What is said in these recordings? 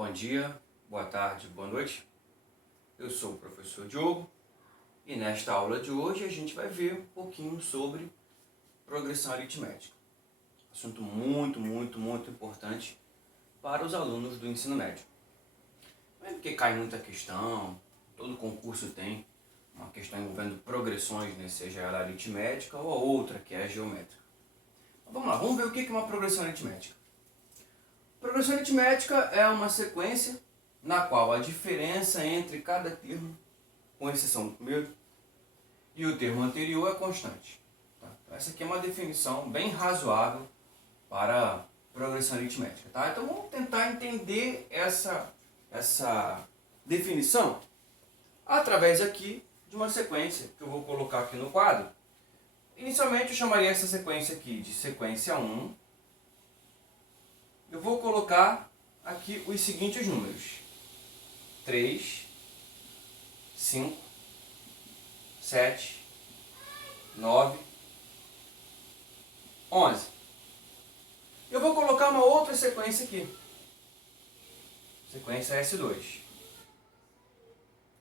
Bom dia, boa tarde, boa noite. Eu sou o professor Diogo e nesta aula de hoje a gente vai ver um pouquinho sobre progressão aritmética. Assunto muito importante para os alunos do ensino médio. Não é porque cai muita questão, todo concurso tem uma questão envolvendo progressões, né, seja ela aritmética ou a outra, que é a geométrica. Então, vamos lá, vamos ver o que é uma progressão aritmética. Progressão aritmética é uma sequência na qual a diferença entre cada termo, com exceção do primeiro, e o termo anterior é constante. Tá? Então, essa aqui é uma definição bem razoável para progressão aritmética. Tá? Então vamos tentar entender essa definição através aqui de uma sequência que eu vou colocar aqui no quadro. Inicialmente eu chamaria essa sequência aqui de sequência 1. Eu vou colocar aqui os seguintes números: 3, 5, 7, 9, 11. Eu vou colocar uma outra sequência aqui. Sequência S2. Deixa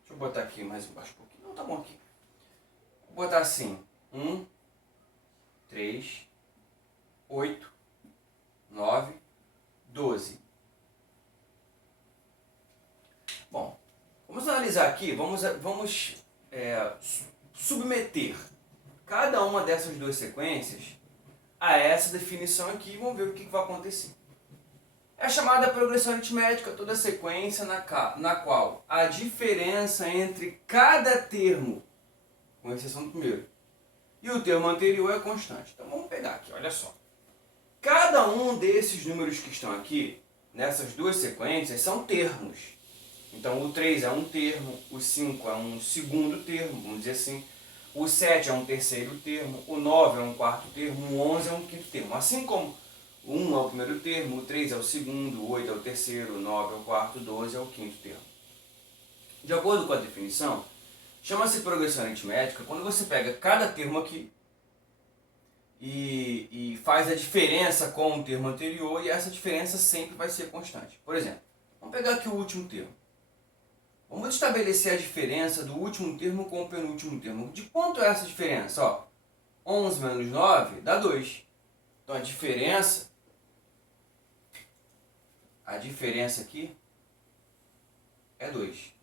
eu botar aqui mais embaixo um pouquinho. Não, tá bom aqui. Vou botar assim: 1, 3, 8, 9, 12. Bom, vamos analisar aqui, vamos submeter cada uma dessas duas sequências a essa definição aqui e vamos ver o que vai acontecer. É chamada progressão aritmética toda sequência na qual a diferença entre cada termo, com exceção do primeiro, e o termo anterior é constante. Então vamos pegar aqui, olha só. Cada um desses números que estão aqui, nessas duas sequências, são termos. Então o 3 é um termo, o 5 é um segundo termo, vamos dizer assim, o 7 é um terceiro termo, o 9 é um quarto termo, o 11 é um quinto termo. Assim como o 1 é o primeiro termo, o 3 é o segundo, o 8 é o terceiro, o 9 é o quarto, o 12 é o quinto termo. De acordo com a definição, chama-se progressão aritmética quando você pega cada termo aqui e faz a diferença com o termo anterior e essa diferença sempre vai ser constante. Por exemplo, vamos pegar aqui o último termo. Vamos estabelecer a diferença do último termo com o penúltimo termo. De quanto é essa diferença? Ó, 11 menos 9 dá 2. Então a diferença aqui é 2.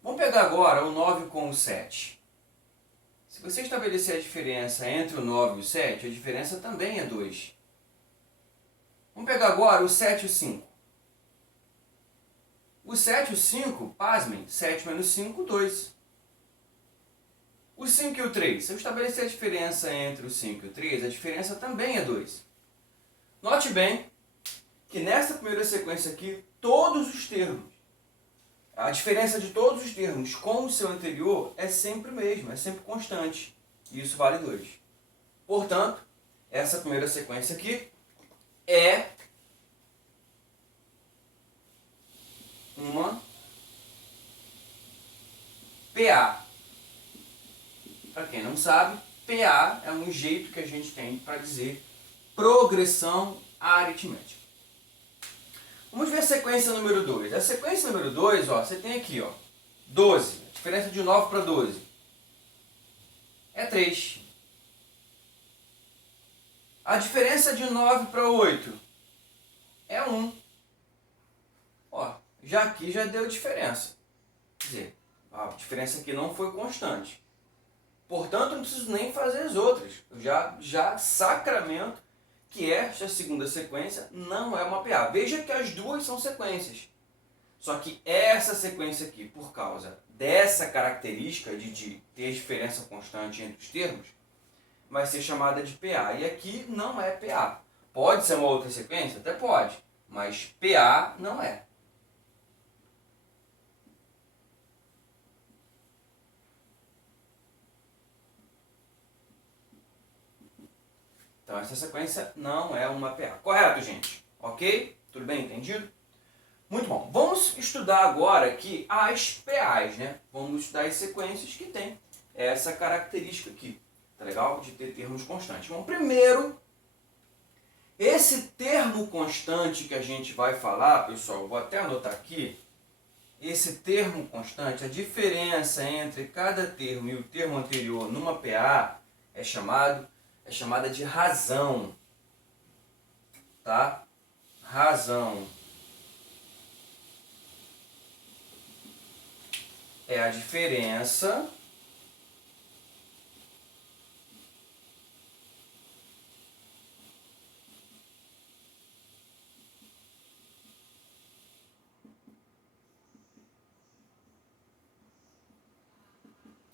Vamos pegar agora o 9 com o 7. Se você estabelecer a diferença entre o 9 e o 7, a diferença também é 2. Vamos pegar agora o 7 e o 5. O 7 e o 5, pasmem, 7 menos 5, 2. O 5 e o 3, se eu estabelecer a diferença entre o 5 e o 3, a diferença também é 2. Note bem que nessa primeira sequência aqui, todos os termos, a diferença de todos os termos com o seu anterior é sempre o mesmo, é sempre constante. E isso vale 2. Portanto, essa primeira sequência aqui é uma PA. Para quem não sabe, PA é um jeito que a gente tem para dizer progressão aritmética. Vamos ver a sequência número 2. A sequência número 2, ó, você tem aqui, ó, 12. A diferença de 9 para 12 é 3. A diferença de 9 para 8 é 1. Ó, já aqui já deu diferença. Quer dizer, a diferença aqui não foi constante. Portanto, não preciso nem fazer as outras. Eu já sacramento que esta segunda sequência não é uma PA. Veja que as duas são sequências. Só que essa sequência aqui, por causa dessa característica de ter diferença constante entre os termos, vai ser chamada de PA. E aqui não é PA. Pode ser uma outra sequência? Até pode. Mas PA não é. Então essa sequência não é uma PA. Correto, gente? Ok? Tudo bem entendido? Muito bom. Vamos estudar agora aqui as PAs, né? Vamos estudar as sequências que têm essa característica aqui. Tá legal? De ter termos constantes. Bom, primeiro Esse termo constante que a gente vai falar, pessoal, vou até anotar aqui, esse termo constante, a diferença entre cada termo e o termo anterior numa PA é chamada de razão, tá? Razão é a diferença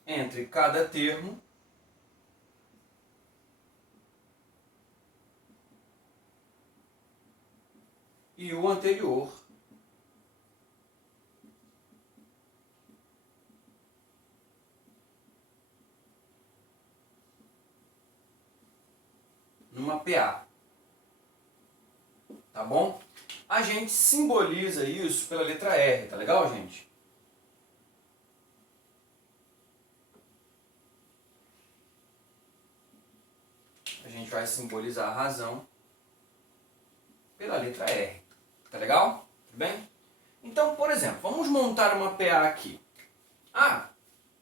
entre cada termo e o anterior numa PA, tá bom? A gente simboliza isso pela letra R, tá legal, gente? A gente vai simbolizar a razão pela letra R, tá legal? Tudo bem? Então, por exemplo, vamos montar uma PA aqui.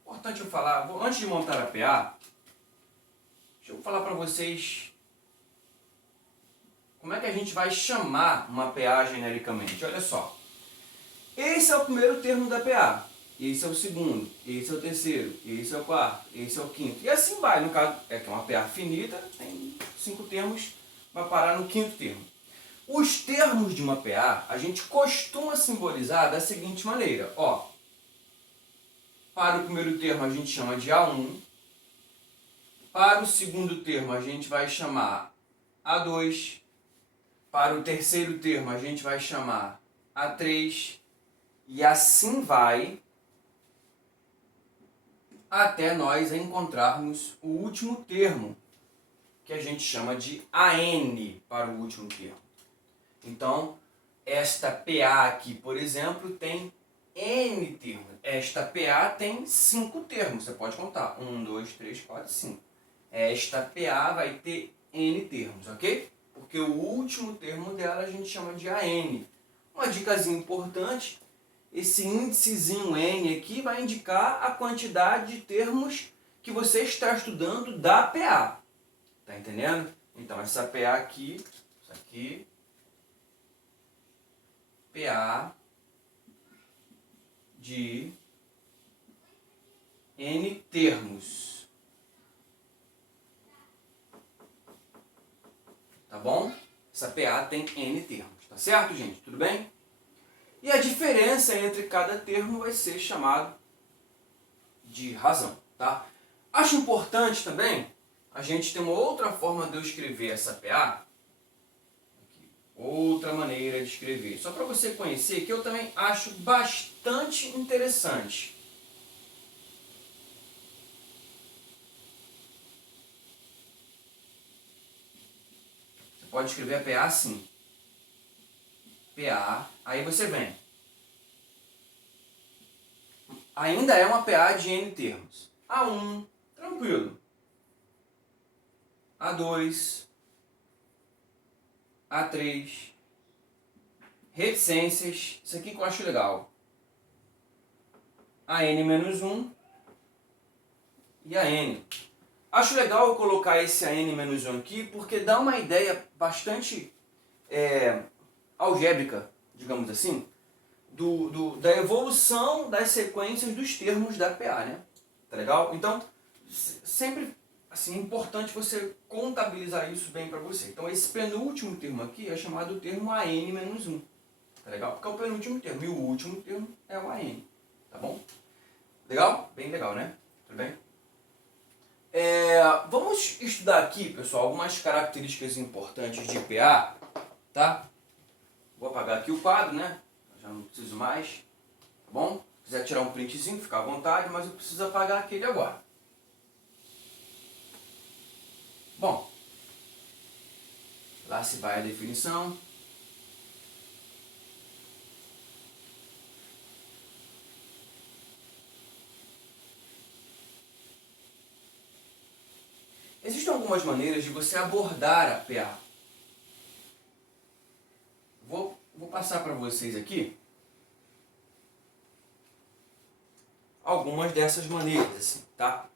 Importante eu falar, antes de montar a PA, deixa eu falar para vocês como é que a gente vai chamar uma PA genericamente. Olha só, esse é o primeiro termo da PA, esse é o segundo, esse é o terceiro, esse é o quarto, esse é o quinto. E assim vai, no caso, é que é uma PA finita, tem 5 termos, vai parar no quinto termo. Os termos de uma PA, a gente costuma simbolizar da seguinte maneira, ó. Para o primeiro termo a gente chama de A1, para o segundo termo a gente vai chamar A2, para o terceiro termo a gente vai chamar A3, e assim vai até nós encontrarmos o último termo, que a gente chama de AN para o último termo. Então, esta PA aqui, por exemplo, tem N termos. Esta PA tem 5 termos, você pode contar. 1, 2, 3, 4, 5. Esta PA vai ter N termos, ok? Porque o último termo dela a gente chama de AN. Uma dicasinha importante, esse índicezinho N aqui vai indicar a quantidade de termos que você está estudando da PA. Tá entendendo? Então, essa PA aqui, isso aqui, PA de N termos. Tá bom? Essa PA tem N termos. Tá certo, gente? Tudo bem? E a diferença entre cada termo vai ser chamado de razão. Tá? Acho importante também a gente ter uma outra forma de eu escrever essa PA. Outra maneira de escrever. Só para você conhecer, que eu também acho bastante interessante. Você pode escrever a PA assim. PA, aí você vem. Ainda é uma PA de N termos. A1, tranquilo. A2, A3, reticências, isso aqui que eu acho legal. A N-1 e a N. Acho legal eu colocar esse a N-1 aqui porque dá uma ideia bastante algébrica, digamos assim, da evolução das sequências dos termos da PA, né? Tá legal? Então, sempre assim, é importante você contabilizar isso bem para você. Então, esse penúltimo termo aqui é chamado termo AN-1. Tá legal? Porque é o penúltimo termo. E o último termo é o AN. Tá bom? Legal? Bem legal, né? Tudo bem? Vamos estudar aqui, pessoal, algumas características importantes de PA. Tá? Vou apagar aqui o quadro, né? Já não preciso mais. Tá bom? Se quiser tirar um printzinho, fica à vontade, mas eu preciso apagar aquele agora. Bom, lá se vai a definição. Existem algumas maneiras de você abordar a PA. passar para vocês aqui algumas dessas maneiras, assim, tá?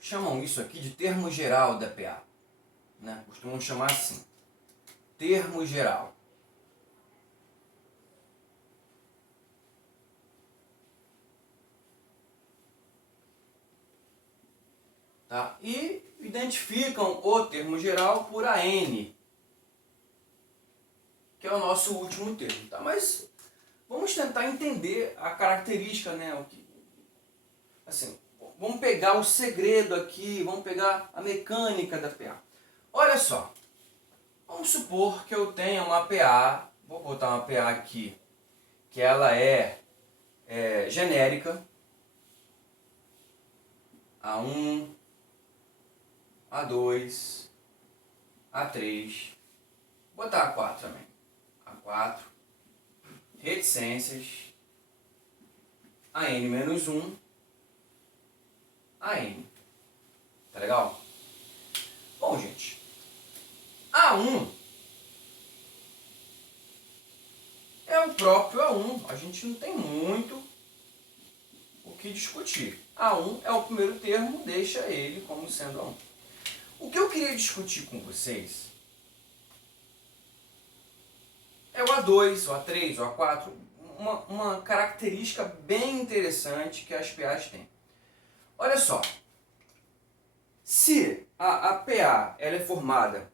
Chamam isso aqui de termo geral da PA, né? Costumam chamar assim, termo geral. Tá? E identificam o termo geral por AN, que é o nosso último termo. Tá? Mas vamos tentar entender a característica, né? Assim, vamos pegar o segredo aqui, vamos pegar a mecânica da PA. Olha só, vamos supor que eu tenha uma PA, vou botar uma PA aqui, que ela é genérica, A1, A2, A3, vou botar A4 também, A4, reticências, AN-1, AN. Tá legal? Bom, gente, A1 é o próprio A1, a gente não tem muito o que discutir. A1 é o primeiro termo, deixa ele como sendo A1. O que eu queria discutir com vocês é o A2, o A3, o A4, uma característica bem interessante que as PAs têm. Olha só, se a PA ela é formada,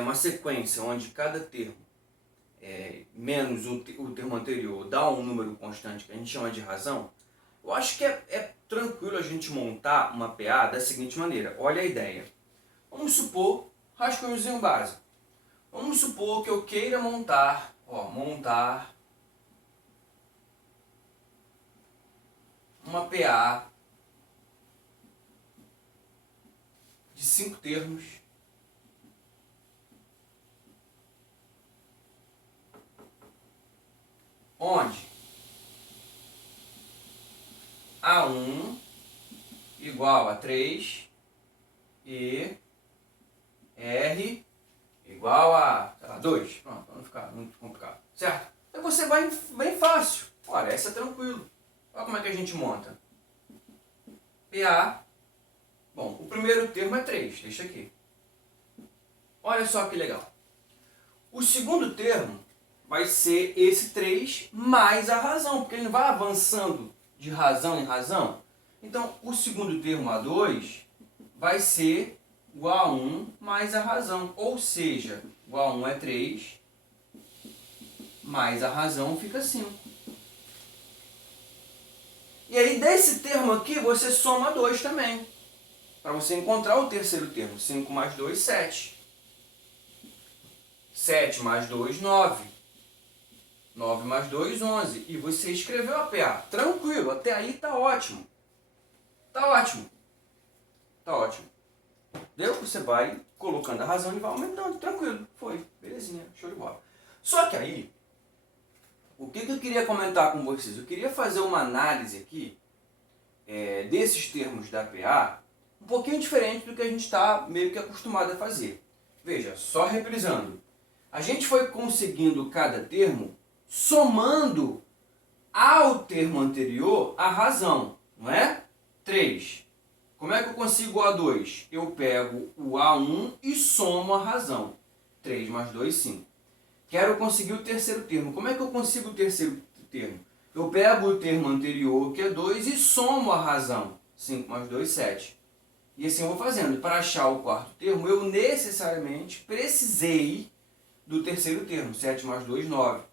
uma sequência onde cada termo menos o termo anterior dá um número constante que a gente chama de razão, eu acho que é tranquilo a gente montar uma PA da seguinte maneira. Olha a ideia. Vamos supor, rascunhozinho básico. Vamos supor que eu queira montar uma PA de 5 termos onde A1 igual a 3 e R igual a 2. Pronto, para não ficar muito complicado. Certo? Aí você vai bem fácil. Olha, essa é tranquilo. Olha como é que a gente monta. PA. Bom, o primeiro termo é 3. Deixa aqui. Olha só que legal. O segundo termo vai ser esse 3 mais a razão, porque ele não vai avançando de razão em razão. Então, o segundo termo A2 vai ser o A1 mais a razão. Ou seja, o A1 é 3, mais a razão fica 5. E aí, desse termo aqui, você soma 2 também. Para você encontrar o terceiro termo. 5 mais 2, 7. 7 mais 2, 9. 9 mais 2, 11. E você escreveu a PA. Tranquilo, até aí tá ótimo. Tá ótimo. Tá ótimo. Entendeu? Você vai colocando a razão e vai aumentando. Tranquilo. Foi. Belezinha. Show de bola. Só que aí, o que eu queria comentar com vocês? Eu queria fazer uma análise aqui desses termos da PA um pouquinho diferente do que a gente está meio que acostumado a fazer. Veja, só reprisando. A gente foi conseguindo cada termo somando ao termo anterior a razão, não é? 3. Como é que eu consigo o A2? Eu pego o A1 e somo a razão. 3 mais 2, 5. Quero conseguir o terceiro termo. Como é que eu consigo o terceiro termo? Eu pego o termo anterior, que é 2, e somo a razão. 5 mais 2, 7. E assim eu vou fazendo. Para achar o quarto termo, eu necessariamente precisei do terceiro termo. 7 mais 2, 9.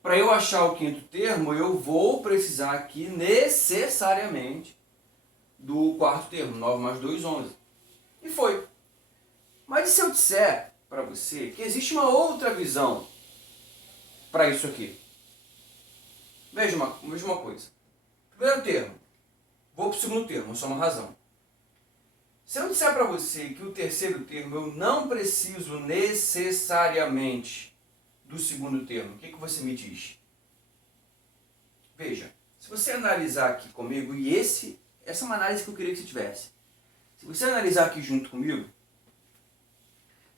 Para eu achar o quinto termo, eu vou precisar aqui necessariamente do quarto termo. 9 mais 2, 11. E foi. Mas e se eu disser para você que existe uma outra visão para isso aqui? Veja uma coisa. Primeiro termo. Vou para o segundo termo, só uma razão. Se eu disser para você que o terceiro termo eu não preciso necessariamente do segundo termo, o que você me diz? Veja, se você analisar aqui comigo, e essa é uma análise que eu queria que você tivesse. Se você analisar aqui junto comigo,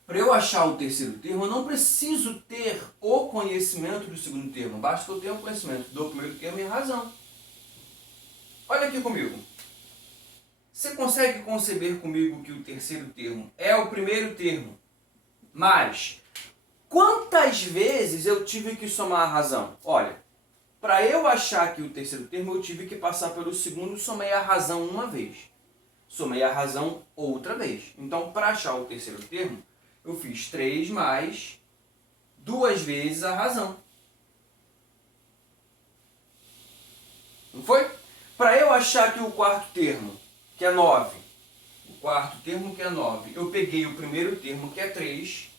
Para eu achar o terceiro termo, eu não preciso ter o conhecimento do segundo termo. Basta que eu tenha o conhecimento do primeiro termo e a razão. Olha aqui comigo. Você consegue conceber comigo que o terceiro termo é o primeiro termo, mas quantas vezes eu tive que somar a razão? Olha, para eu achar que o terceiro termo, eu tive que passar pelo segundo, somei a razão uma vez. Somei a razão outra vez. Então, para achar o terceiro termo, eu fiz 3 mais 2 vezes a razão. Não foi? Para eu achar que o quarto termo, que é 9, o quarto termo que é 9, eu peguei o primeiro termo, que é 3,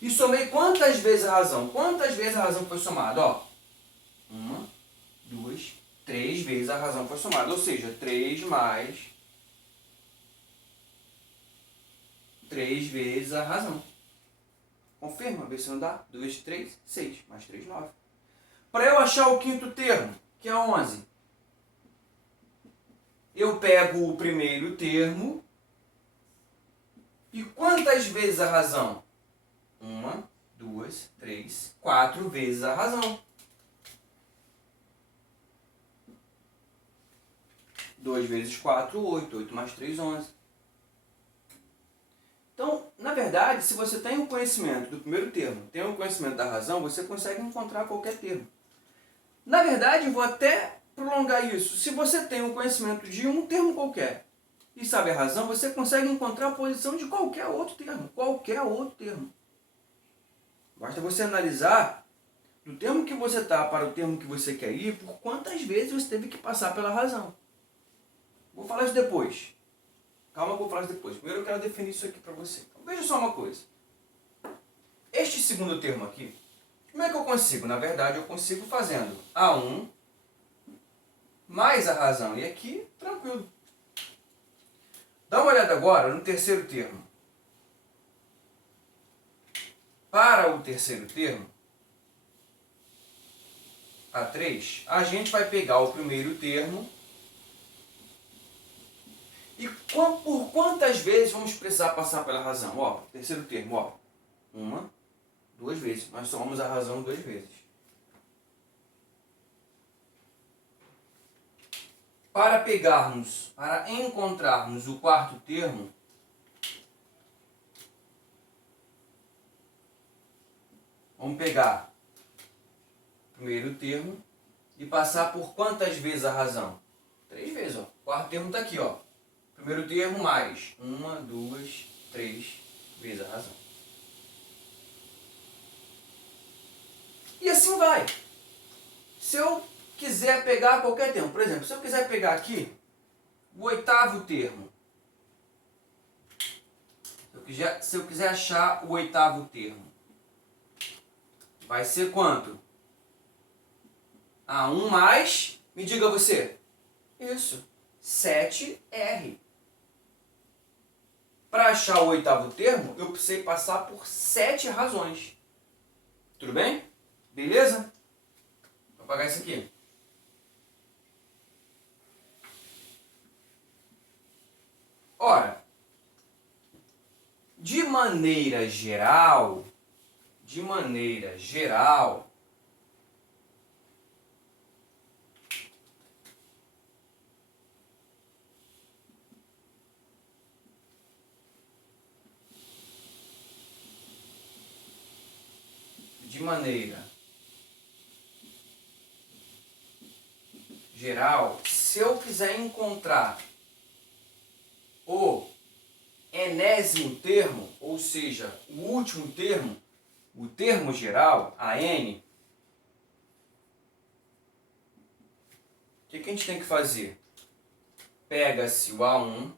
e somei quantas vezes a razão? Quantas vezes a razão foi somada? Ó, 1, 2, 3 vezes a razão foi somada. Ou seja, 3 mais 3 vezes a razão. Confirma, vê se não dá. 2, 3, 6. Mais 3, 9. Para eu achar o quinto termo, que é 11, eu pego o primeiro termo e quantas vezes a razão? 1, 2, 3, 4 vezes a razão. 2 vezes 4, 8. 8 mais 3, 11. Então, na verdade, se você tem o conhecimento do primeiro termo, tem o conhecimento da razão, você consegue encontrar qualquer termo. Na verdade, eu vou até prolongar isso. Se você tem o conhecimento de um termo qualquer e sabe a razão, você consegue encontrar a posição de qualquer outro termo. Qualquer outro termo. Basta você analisar do termo que você está para o termo que você quer ir, por quantas vezes você teve que passar pela razão. Vou falar isso depois. Calma que eu vou falar isso depois. Primeiro eu quero definir isso aqui para você. Então, veja só uma coisa. Este segundo termo aqui, como é que eu consigo? Na verdade, eu consigo fazendo A1 mais a razão. E aqui, tranquilo. Dá uma olhada agora no terceiro termo. Para o terceiro termo, A3, a gente vai pegar o primeiro termo e por quantas vezes vamos precisar passar pela razão? Ó, terceiro termo, ó. 1, 2 vezes. Nós somamos a razão 2 vezes. Para encontrarmos o quarto termo, vamos pegar o primeiro termo e passar por quantas vezes a razão? 3 vezes, ó. O quarto termo está aqui, ó. Primeiro termo mais 1, 2, 3 vezes a razão. E assim vai. Se eu quiser pegar qualquer termo, por exemplo, se eu quiser pegar aqui o oitavo termo, se eu quiser achar o oitavo termo, vai ser quanto? A1 mais, me diga você. Isso, 7R. Para achar o oitavo termo, eu precisei passar por 7 razões. Tudo bem? Beleza? Vou apagar isso aqui. Ora, de maneira geral, se eu quiser encontrar o enésimo termo, ou seja, o último termo, o termo geral, a N, o que a gente tem que fazer? Pega-se o A1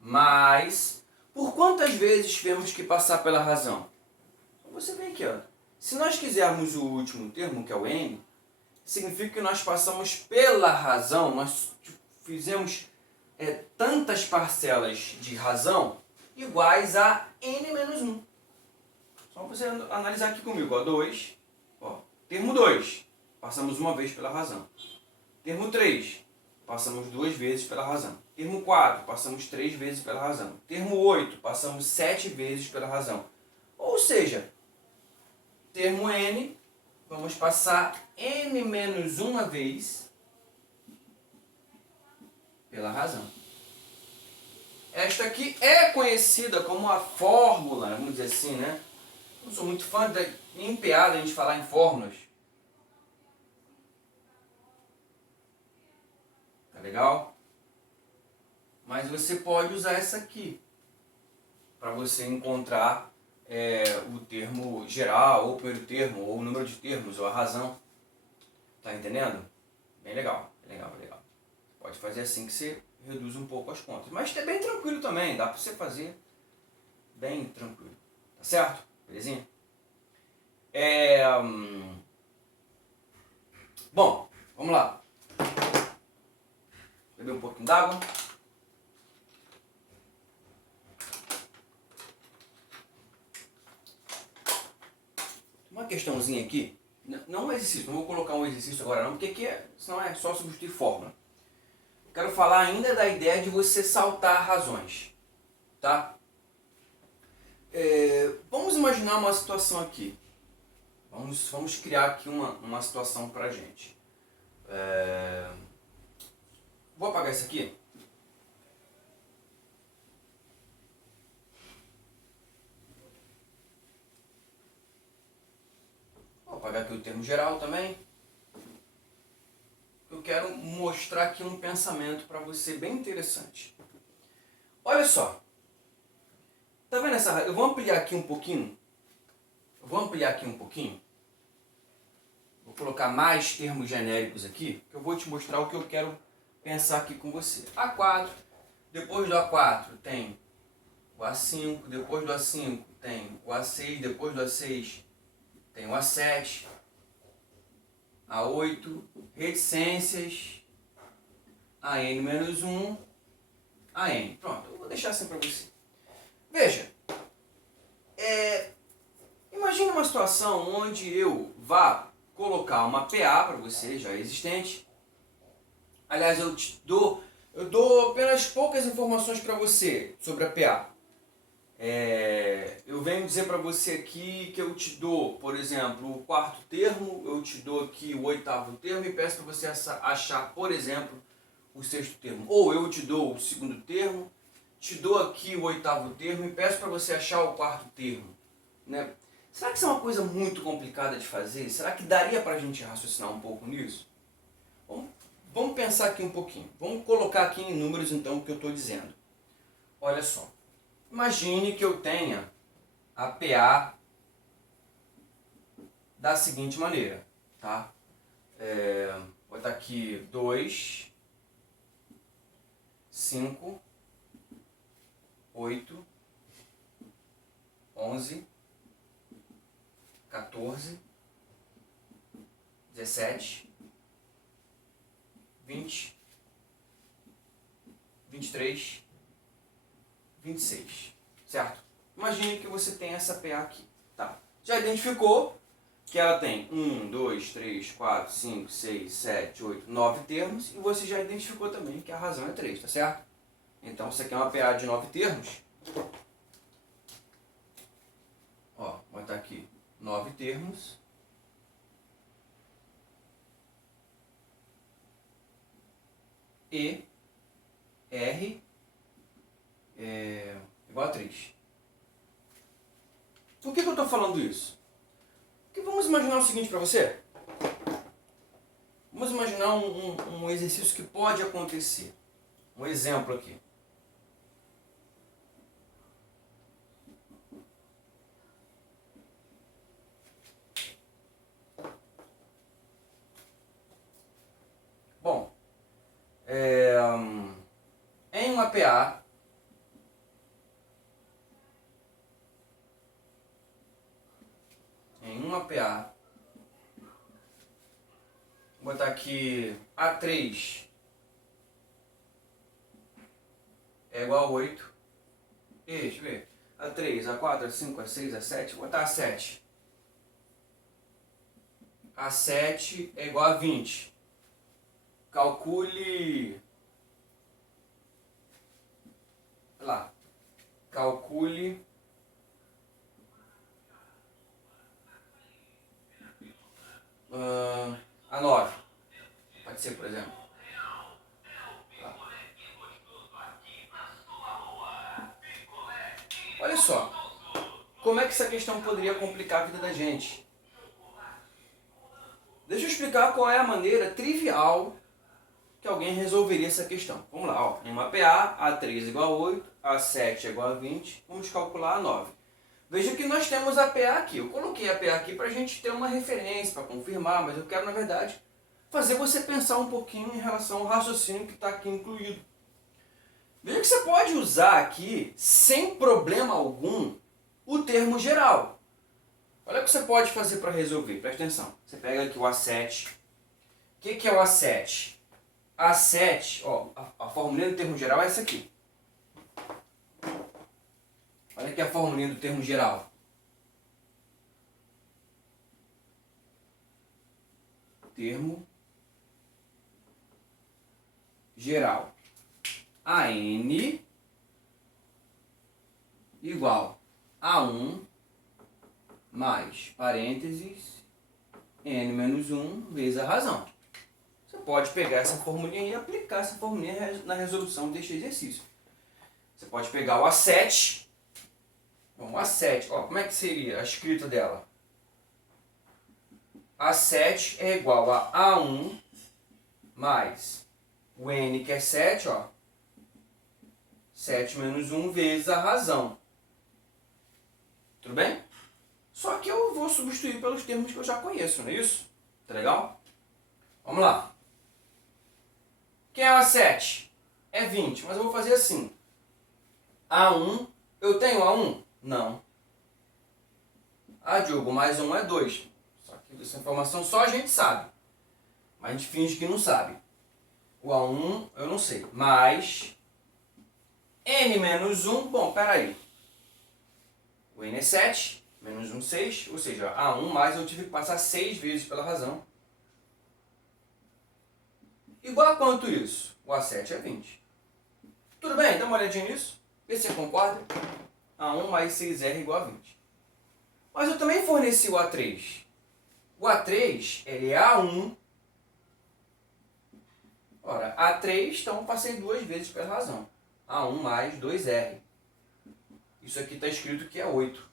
mais... Por quantas vezes tivemos que passar pela razão? Você vem aqui, ó. Se nós quisermos o último termo, que é o N, significa que nós passamos pela razão, nós fizemos tantas parcelas de razão iguais a N menos 1. Só você analisar aqui comigo, ó. 2, ó. Termo 2, passamos uma vez pela razão. Termo 3, passamos 2 vezes pela razão. Termo 4, passamos 3 vezes pela razão. Termo 8, passamos 7 vezes pela razão. Ou seja, termo n, vamos passar n menos uma vez pela razão. Esta aqui é conhecida como a fórmula, vamos dizer assim, né? Eu sou muito fã em piada a gente falar em fórmulas. Tá legal? Mas você pode usar essa aqui para você encontrar o termo geral, ou o primeiro termo, ou o número de termos, ou a razão. Tá entendendo? Bem legal, bem legal, bem legal. Pode fazer assim que você reduz um pouco as contas. Mas é bem tranquilo também, dá para você fazer bem tranquilo. Tá certo? Belezinha? Bom, vamos lá. Beber um pouquinho d'água. Uma questãozinha aqui, não um exercício, não vou colocar um exercício agora não, porque aqui senão é só substituir fórmula. Quero falar ainda da ideia de você saltar razões, tá? Vamos imaginar uma situação aqui. Vamos criar aqui uma situação pra gente. Vou apagar isso aqui. Vou apagar aqui o termo geral também. Eu quero mostrar aqui um pensamento para você bem interessante. Olha só. Tá vendo essa? Eu vou ampliar aqui um pouquinho. Vou colocar mais termos genéricos aqui, que eu vou te mostrar o que eu quero pensar aqui com você. A4, depois do A4 tem o A5, depois do A5 tem o A6, depois do A6 tem o A7, A8, reticências, AN-1, AN. Pronto, eu vou deixar assim para você. Veja, imagine uma situação onde eu vá colocar uma PA para você, já existente. Aliás, eu dou apenas poucas informações para você sobre a PA. Eu venho dizer para você aqui que eu te dou, por exemplo, o quarto termo, eu te dou aqui o oitavo termo e peço para você achar, por exemplo, o sexto termo. Ou eu te dou o segundo termo, te dou aqui o oitavo termo e peço para você achar o quarto termo. Né? Será que isso é uma coisa muito complicada de fazer? Será que daria para a gente raciocinar um pouco nisso? Vamos pensar aqui um pouquinho. Vamos colocar aqui em números então o que eu estou dizendo. Olha só. Imagine que eu tenha a PA da seguinte maneira. Tá? Vou botar aqui 2, 5, 8, 11, 14, 17, 20, 23, 26, certo? Imagine que você tem essa PA aqui, tá? Já identificou que ela tem 1, 2, 3, 4, 5, 6, 7, 8, 9 termos e você já identificou também que a razão é 3, tá certo? Então, você quer uma PA de 9 termos? Ó, vou botar aqui 9 termos. E R igual a 3. Por que eu estou falando isso? Porque vamos imaginar o seguinte para você. Vamos imaginar um exercício que pode acontecer. Um exemplo aqui. Bom, em uma PA, vou botar aqui A3 é igual a 8. E, deixa eu ver. A3, A4, A5, A6, A7, vou botar A7. A7 é igual a 20. Calcule sei lá, calcule a 9. Pode ser, por exemplo. Olha só, como é que essa questão poderia complicar a vida da gente? Deixa eu explicar qual é a maneira trivial que alguém resolveria essa questão. Vamos lá, ó. Uma PA, A3 igual a 8, A7 é igual a 20, vamos calcular a 9. Veja que nós temos a PA aqui. Eu coloquei a PA aqui para a gente ter uma referência, para confirmar, mas eu quero, na verdade, fazer você pensar um pouquinho em relação ao raciocínio que está aqui incluído. Veja que você pode usar aqui, sem problema algum, o termo geral. Olha o que você pode fazer para resolver, presta atenção. Você pega aqui o A7. O que é o A7? A7, ó, a formulinha do termo geral é essa aqui. Olha aqui a formulinha do termo geral. Termo geral. AN igual a 1 mais, parênteses, n menos 1 vezes a razão. Você pode pegar essa formulinha e aplicar essa formulinha na resolução deste exercício. Você pode pegar o A7. Bom, o A7, ó, como é que seria a escrita dela? A7 é igual a A1 mais o n, que é 7, ó. 7 menos 1 vezes a razão. Tudo bem? Só que eu vou substituir pelos termos que eu já conheço, não é isso? Tá legal? Vamos lá. Quem é o A7? É 20, mas eu vou fazer assim. A1, eu tenho A1? Não. Ah, Diogo, mais 1 é 2. Só que essa informação só a gente sabe. Mas a gente finge que não sabe. O A1 eu não sei. Mais n menos 1, bom, peraí. O n é 7, menos 1, 6, ou seja, A1 mais eu tive que passar 6 vezes pela razão. Igual a quanto isso? O A7 é 20. Tudo bem? Dá uma olhadinha nisso. Vê se você concorda. A1 mais 6R igual a 20. Mas eu também forneci o A3. O A3, ele é A1. Ora, A3, então eu passei 2 vezes pela razão. A1 mais 2R. Isso aqui está escrito que é 8.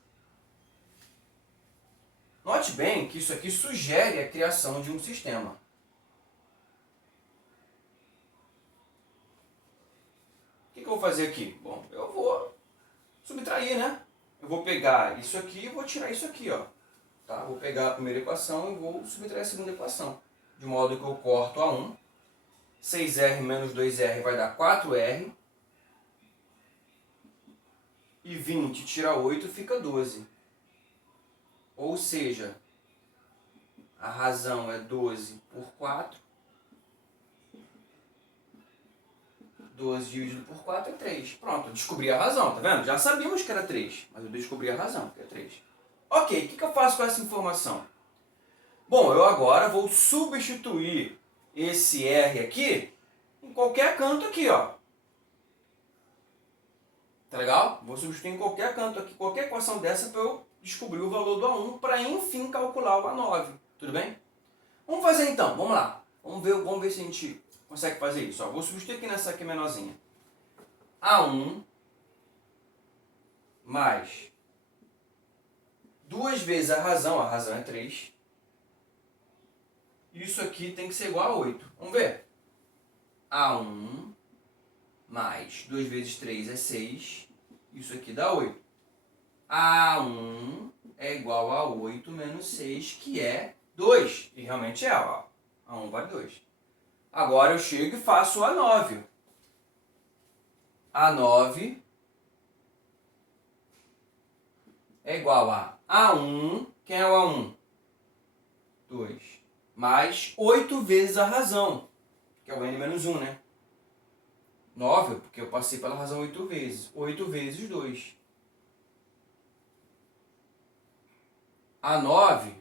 Note bem que isso aqui sugere a criação de um sistema. O que eu vou fazer aqui? Bom, eu vou subtrair, né? Eu vou pegar isso aqui e vou tirar isso aqui, ó. Tá? Vou pegar a primeira equação e vou subtrair a segunda equação. De modo que eu corto a 1. 6R menos 2R vai dar 4R. E 20 tira 8 fica 12. Ou seja, a razão é 12 por 4. 12 dividido por 4 é 3. Pronto, eu descobri a razão, tá vendo? Já sabíamos que era 3, mas eu descobri a razão, que é 3. Ok, o que eu faço com essa informação? Bom, eu agora vou substituir esse R aqui em qualquer canto aqui, ó. Tá legal? Vou substituir em qualquer canto aqui, qualquer equação dessa para eu descobrir o valor do A1 para enfim calcular o A9. Tudo bem? Vamos fazer então, vamos lá. Vamos ver se a gente consegue fazer isso. Ó, vou substituir aqui nessa aqui menorzinha. A1 mais 2 vezes a razão é 3. Isso aqui tem que ser igual a 8. Vamos ver. A1 mais 2 vezes 3 é 6. Isso aqui dá 8. A1 é igual a 8 menos 6, que é 2. E realmente é, ó. A1 vale 2. Agora eu chego e faço o A9. A9 é igual a A1. Quem é o A1? 2. Mais 8 vezes a razão, que é o n menos 1, né? 9, porque eu passei pela razão 8 vezes. 8 vezes 2. A9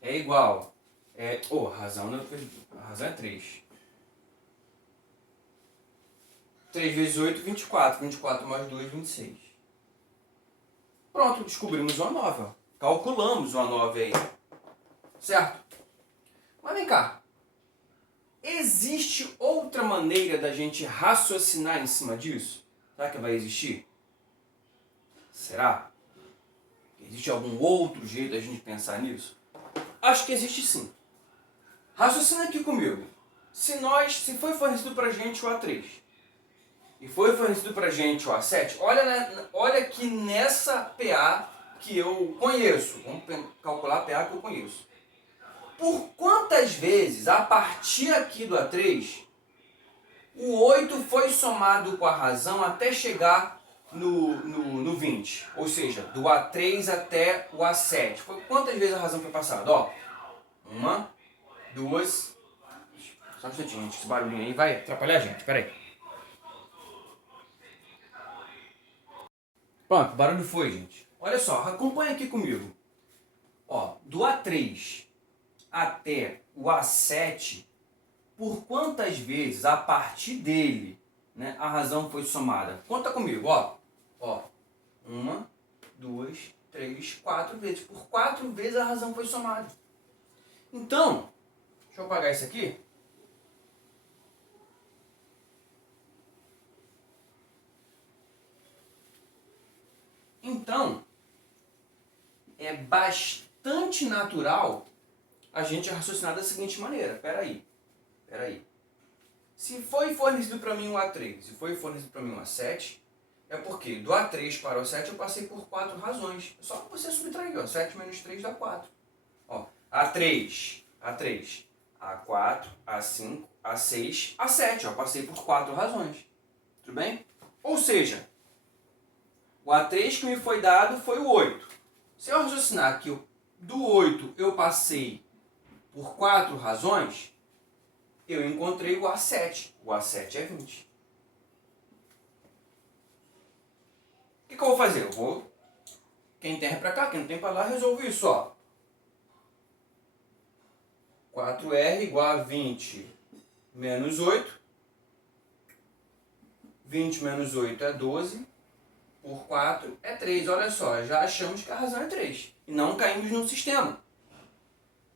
é igual... a razão é 3. 3 vezes 8, 24. 24 mais 2, 26. Pronto, descobrimos o A9. Ó. Calculamos o A9 aí. Certo? Mas vem cá. Existe outra maneira da gente raciocinar em cima disso? Será que vai existir? Será? Existe algum outro jeito da gente pensar nisso? Acho que existe sim. Raciocina aqui comigo. Se foi fornecido pra gente o A3 e foi fornecido pra gente o A7, olha aqui nessa PA que eu conheço. Vamos calcular a PA que eu conheço. Por quantas vezes, a partir aqui do A3, o 8 foi somado com a razão até chegar no 20? Ou seja, do A3 até o A7. Quantas vezes a razão foi passada? Ó, 1, 2... Só um instantinho, gente. Esse barulhinho aí vai atrapalhar a gente. Pera aí. Pronto, o barulho foi, gente. Olha só, acompanha aqui comigo. Ó, do A3 até o A7, por quantas vezes a partir dele, né, a razão foi somada? Conta comigo, ó. Ó, 1, 2, 3, 4 vezes. Por 4 vezes a razão foi somada. Então, deixa eu apagar isso aqui. Então, é bastante natural a gente raciocinar da seguinte maneira. Peraí. Se foi fornecido para mim um A3 e foi fornecido para mim um A7, é porque do A3 para o A7 eu passei por 4 razões. É só você subtrair, ó. 7 menos 3 dá 4. Ó, A3, A4, A5, A6, A7. Ó, passei por 4 razões. Tudo bem? Ou seja, o A3 que me foi dado foi o 8. Se eu raciocinar que do 8 eu passei por 4 razões, eu encontrei o A7. O A7 é 20. O que eu vou fazer? Quem tem para cá, quem não tem para lá, resolvo isso. Ó. 4R igual a 20 menos 8. 20 menos 8 é 12. Por 4 é 3. Olha só, já achamos que a razão é 3. E não caímos no sistema.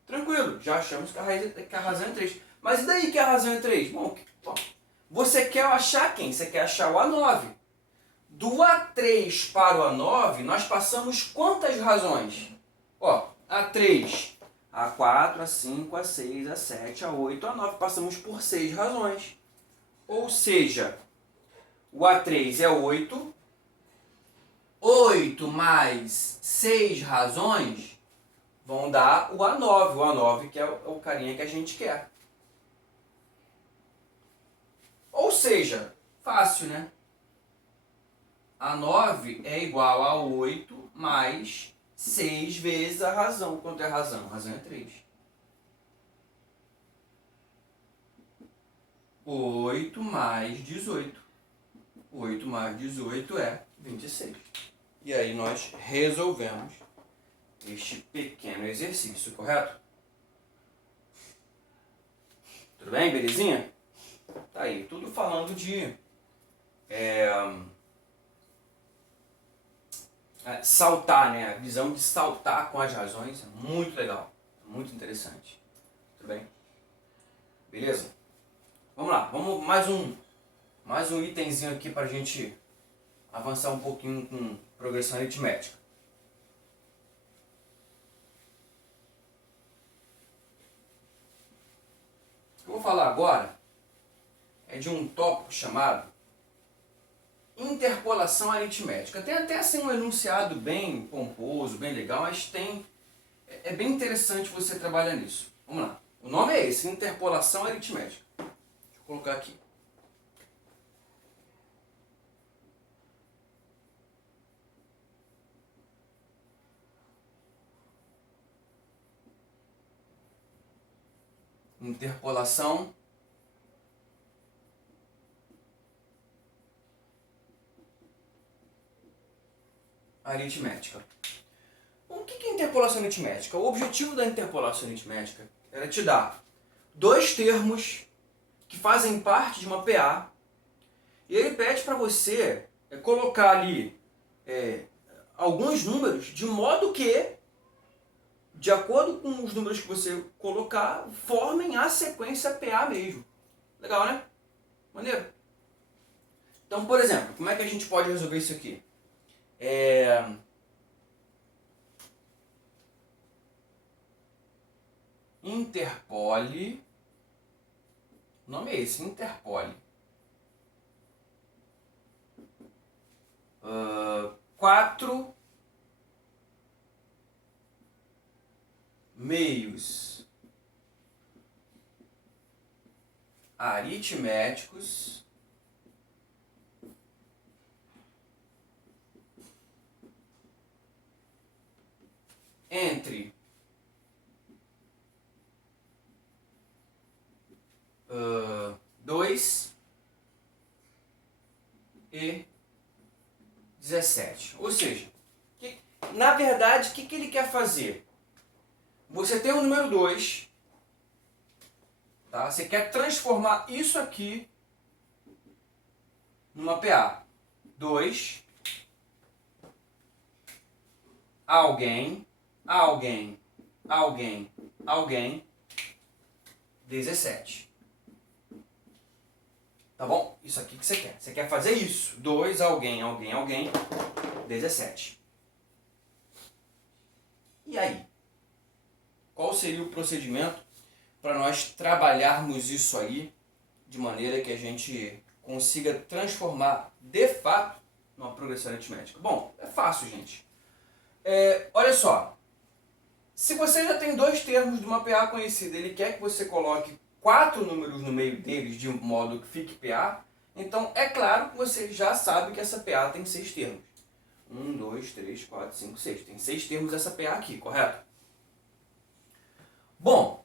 Tranquilo, já achamos que a razão é 3. Mas e daí que a razão é 3? Bom, você quer achar quem? Você quer achar o A9. Do A3 para o A9, nós passamos quantas razões? Ó, A3, A4, A5, A6, A7, A8, A9. Passamos por 6 razões. Ou seja, o A3 é 8. 8 mais 6 razões vão dar o A9. O A9 que é o carinha que a gente quer. Ou seja, fácil, né? A9 é igual a 8 mais 6 vezes a razão. Quanto é a razão? A razão é 3. 8 mais 18. 8 mais 18 é 26. E aí nós resolvemos este pequeno exercício, correto? Tudo bem, belezinha? Tá aí, tudo falando de saltar, né? A visão de saltar com as razões é muito legal, muito interessante. Tudo bem? Beleza? Vamos lá, vamos mais um itemzinho aqui para a gente avançar um pouquinho com progressão aritmética. O que eu vou falar agora é de um tópico chamado interpolação aritmética. Tem até assim um enunciado bem pomposo, bem legal, mas é bem interessante você trabalhar nisso. Vamos lá. O nome é esse, interpolação aritmética. Deixa eu colocar aqui. Interpolação aritmética. O que é interpolação aritmética? O objetivo da interpolação aritmética era te dar dois termos que fazem parte de uma PA E ele pede para você colocar ali alguns números de modo que, de acordo com os números que você colocar, formem a sequência PA mesmo. Legal, né? Maneiro? Então, por exemplo, como é que a gente pode resolver isso aqui? Interpole, o nome é esse, interpole. 4 meios aritméticos entre 2 e 17. Ou seja, na verdade, o que ele quer fazer? Você tem o número 2, tá? Você quer transformar isso aqui numa PA. 2, alguém, 17. Tá bom? Isso aqui que você quer. Você quer fazer isso. 2, alguém, 17. E aí? Qual seria o procedimento para nós trabalharmos isso aí de maneira que a gente consiga transformar de fato numa progressão aritmética? Bom, é fácil, gente. Olha só. Se você já tem dois termos de uma PA conhecida, ele quer que você coloque 4 números no meio deles de modo que fique PA, então é claro que você já sabe que essa PA tem 6 termos. 1, 2, 3, 4, 5, 6. Tem 6 termos essa PA aqui, correto? Bom,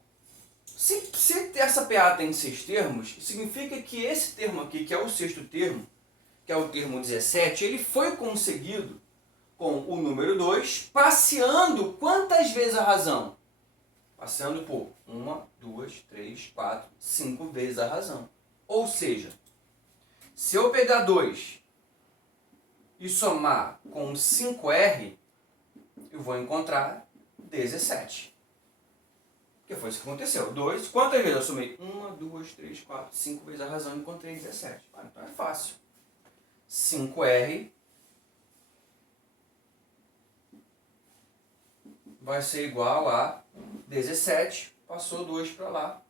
se essa PA tem 6 termos, significa que esse termo aqui, que é o sexto termo, que é o termo 17, ele foi conseguido com o número 2, passeando quantas vezes a razão? Passeando por 1, 2, 3, 4, 5 vezes a razão. Ou seja, se eu pegar 2 e somar com 5R, eu vou encontrar 17. Que foi isso que aconteceu. 2, quantas vezes eu somei? 1, 2, 3, 4, 5 vezes a razão e encontrei 17. Então é fácil. 5R vai ser igual a 17, passou 2 para lá.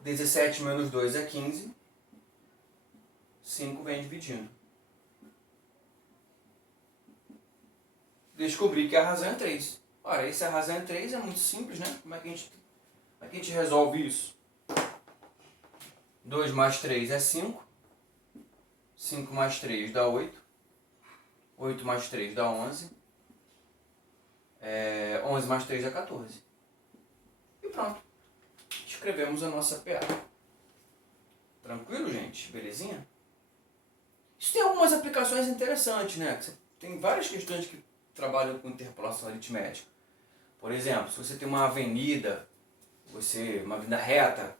17 menos 2 é 15. 5 vem dividindo. Descobri que a razão é 3. Ora, e se a razão é 3, é muito simples, né? Como é que a gente resolve isso? 2 mais 3 é 5. 5 mais 3 dá 8. 8 mais 3 dá 11. 11 mais 3 dá 14. E pronto. Escrevemos a nossa PA. Tranquilo, gente? Belezinha? Isso tem algumas aplicações interessantes, né? Tem várias questões que trabalham com interpolação aritmética. Por exemplo, se você tem uma avenida, uma avenida reta,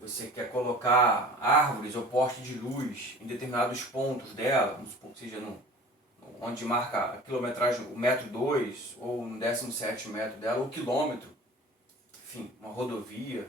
você quer colocar árvores ou postes de luz em determinados pontos dela, vamos supor que seja onde marca a quilometragem, o metro 2, ou no 17º metro dela, ou quilômetro, enfim, uma rodovia.